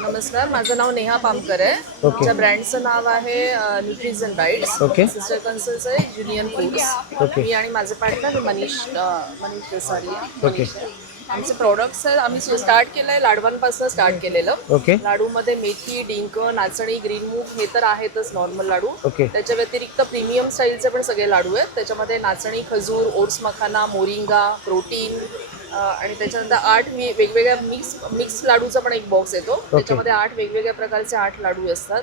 नमस्कार, माझं नाव नेहा पामकर आहे. ओके. आमच्या ब्रँडचं नाव आहे न्यूट्रिजन बाईट्स. ओके. सिस्टर कन्सल्स आहे युनियन फूड्स. ओके. मी आणि माझे पार्टनर मनीष देसाई आहे. ओके. आमचे प्रोडक्ट्स आहेत. आम्ही स्टार्ट केलं आहे लाडवांपासून स्टार्ट केलेलं. ओके. लाडूमध्ये मेथी, डिंक, नाचणी, ग्रीन मूग हे तर आहेतच नॉर्मल लाडू. ओके. त्याच्या व्यतिरिक्त प्रीमियम स्टाईलचे पण सगळे लाडू आहेत. त्याच्यामध्ये नाचणी, खजूर, ओट्स मखाना, मोरिंगा, प्रोटीन आणि त्याच्यानंतर 8 वेगवेगळ्या मिक्स लाडूचा पण एक बॉक्स येतो. त्याच्यामध्ये 8 वेगवेगळ्या प्रकारचे 8 लाडू असतात.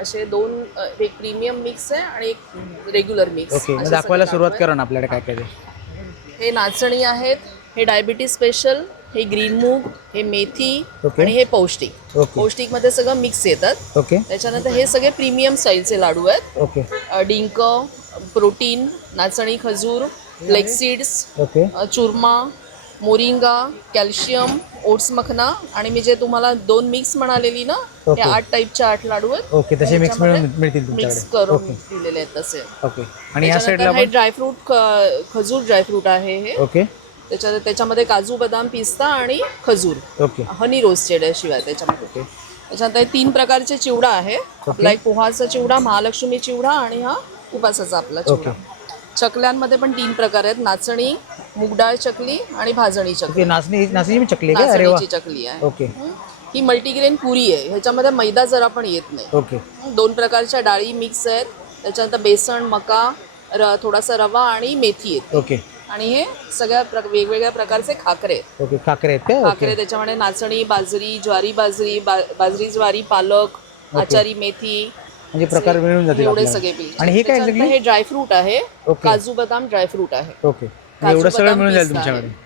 असे 2 एक प्रीमियम मिक्स आहे आणि एक रेग्युलर मिक्स. ओके, दाखवायला सुरुवात करा ना आपल्याकडे काय काय ते. हे नाचणी आहेत, हे डायबिटीज स्पेशल, हे ग्रीन मूग, हे मेथी आणि हे पौष्टिक. ओके. पौष्टिकमध्ये सगळं मिक्स येतात. ओके. त्याच्यानंतर हे सगळे प्रीमियम स्टाईलचे लाडू आहेत. ओके. डिंक, प्रोटीन, नाचणी, खजूर, flax seeds, okay. Churma, moringa, calcium, oats makhana आणि मी जे तुम्हाला 2 मिक्स म्हणालेली ना, ओके. हे 8 टाईपचे 8 लाडू आहेत. ओके, तसे मिक्स मिळून मिळतील मिक्स तुमच्याकडे. करून ओके. दिलेले आहेत तसे. ओके. आणि या साईडला हे ड्रायफ्रूट, खजूर ड्रायफ्रूट आहे हे. ओके. त्याच्यामध्ये काजू, बदाम, पिस्ता आणि खजूर, ओके. हनी रोस्टेड आहे शिवाय त्याच्यामध्ये. त्याच्यानंतर 3 प्रकारचे चिवडा आहे. आपला एक पोहाचा चिवडा, महालक्ष्मी चिवडा आणि हा उपासाचा आपला चिवडा. चकल्यांमध्ये पण 3 प्रकार आहेत. नाचणी, मूगडाळ चकली आणि भाजणी चकली. नाचणी मी चकली आहे का? अरे वा. नाचणीची चकली आहे. ओके. ही मल्टीग्रेन पुरी आहे. ह्याच्यामध्ये मैदा जरा पण येत नाही. ओके. 2 प्रकारच्या डाळी मिक्स आहेत. त्याच्यानंतर बेसन, मका, थोडासा रवा आणि मेथी येते. ओके. आणि हे सगळ्या वेगवेगळ्या प्रकारचे खाकरे. ओके, खाकरे आहेत का? खाकरे त्याच्यामध्ये नाचणी, बाजरी, ज्वारी, बाजरी ज्वारी, पालक, आचारी मेथी, म्हणजे प्रकार मिळून जातील एवढे आपल्याला. सगळे बिल. आणि हे काय त्याच्यानंतर हे ड्रायफ्रूट आहे. ओके. काजू बदाम ड्रायफ्रूट आहे. ओके, म्हणजे एवढं सगळं बदाम, मिळून जाईल पिस्ता तुमच्याकडे. आहे.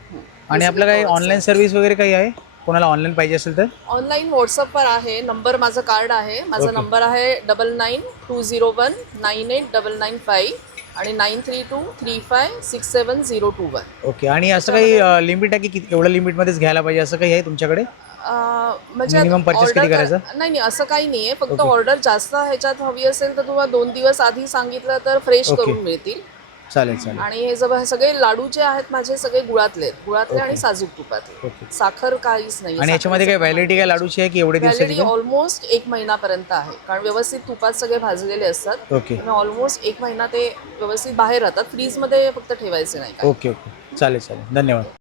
आणि आपलं काही ऑनलाईन सर्व्हिस वगैरे काही आहे? कोणाला ऑनलाईन पाहिजे असेल तर? ऑनलाईन व्हॉट्सअपवर आहे. नंबर माझं कार्ड आहे. माझा नंबर आहे 9920198995 आणि 9323567021. ओके. आणि असं काही लिमिट आहे की एवढ्या लिमिटमध्येच घ्यायला पाहिजे असं काही आहे तुमच्याकडे? म्हणजे मिनिमम परचेस किती करायचं? नाही असं काही नाही आहे. फक्त ऑर्डर जास्त ह्याच्यात हवी असेल तर तुम्हाला 2 दिवस आधी सांगितलं तर फ्रेश करून मिळतील. चालेल चालेल. आणि हे सगळे लाडू जे आहेत माझे सगळे गुळातले आणि साजूक तुपातले. साखर काहीच नाही. आणि याच्यामध्ये काय व्हॅलिडिटी काय लाडूची आहे की एवढे दिवसाची? ऑलमोस्ट 1 महिनापर्यंत आहे. कारण व्यवस्थित तुपात सगळे भाजलेले असतात. ओके. ऑलमोस्ट 1 महिना ते व्यवस्थित बाहेर राहतात. फ्रीजमध्ये फक्त ठेवायचे नाही. ओके ओके, चालेल चालेल, धन्यवाद.